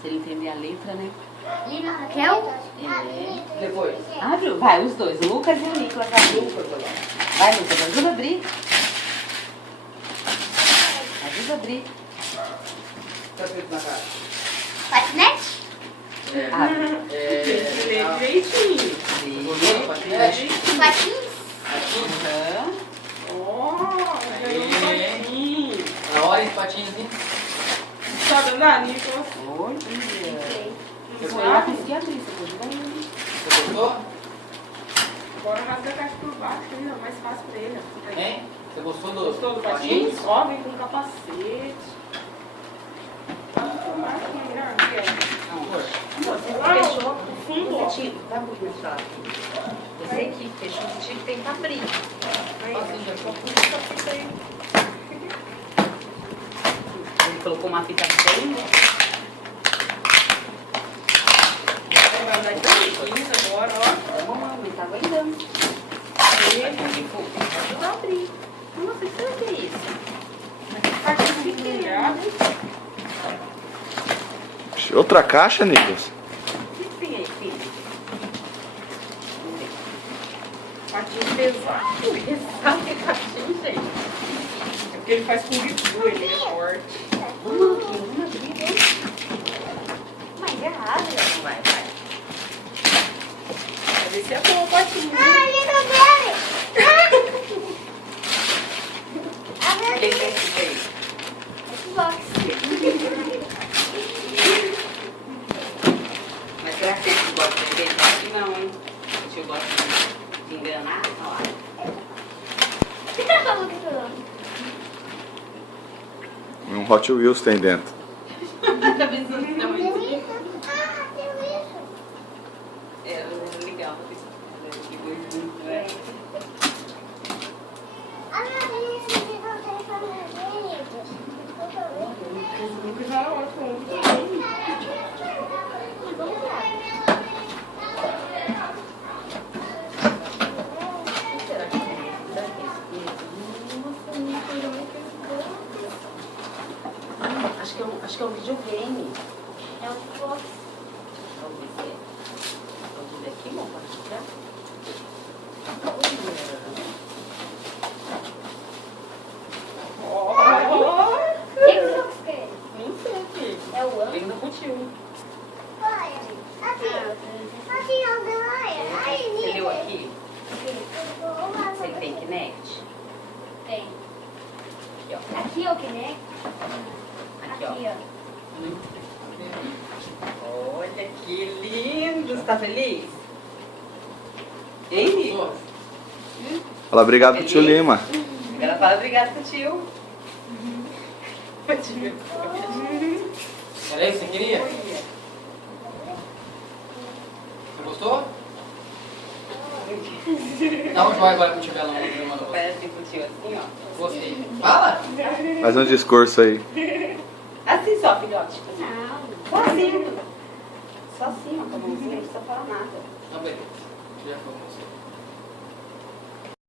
Se ele entender a letra, né? Raquel? É. Depois. Abre, vai, os dois, o Lucas e o Nicolas. Vai, Lucas, ajuda a abrir. Ajuda a abrir. Tá escrito na cara. Patinete? Abre. Direitinho. Patins. Patins? Ganhou um patins. Na hora de patins, hein? Sabe andar, Nicolas? Olha. Você Foi lá sabe? conseguir abrir, você pode dar ele. Você gostou? Agora rasga a caixa por baixo, que é mais fácil pra ele. Hein? Você gostou do, Gostou do patins? Ó, vem com capacete. Fechou o fundo, ó. o sentido. Vai um pouquinho mais pra lá. Esse aqui, fechou o sentido, tem que abrir. Ele colocou uma fita bem. Vai andar de patins agora, ó. Mamãe, tá aguentando. Pode abrir. Nossa, o que é isso? Patins pequeno. Outra caixa, Nicolas? O que tem aí, filho? Patins pesado. Pesado que patins, gente. É porque ele faz com bicu, ele é forte. Vamos abrir. Mas é rápido. Vai. Vai ver se é bom o patins. Liga dele! O que é isso aí? Xbox. Mas será que você gosta de beber? Acho que não, hein? Você gosta de enganar? Olha lá. Um Hot Wheels tem dentro. A vizinha tá muito... Ah, tem isso. É legal. Ligou junto, né? Ah, isso que você falou. Nunca já era ótimo. Acho que é um videogame. É um Xbox. Vamos ver. Vamos ver aqui, bom, pode tirar. Que Xbox que é? Nem sei, filho. É o ano? Vem do Putil. Você leu aqui? Você tem Kinect? Tem. Aqui, ó. Aqui é o Kinect? Aqui, Aqui, ó. ó. Olha que lindo! Você tá feliz? Hein, Nicolas? Fala obrigado pro tio Lima. Ela fala obrigada pro tio. Era isso que você queria? Você gostou? Dá um joia agora pro tio Belão. Parece pro tio assim, ó. Gostei. Fala! Faz um discurso aí. Assim só, filhote. Tipo assim. Não. Só assim. Só assim, ó, com a mãozinha, não precisa falar nada. Não, beleza. Já foi.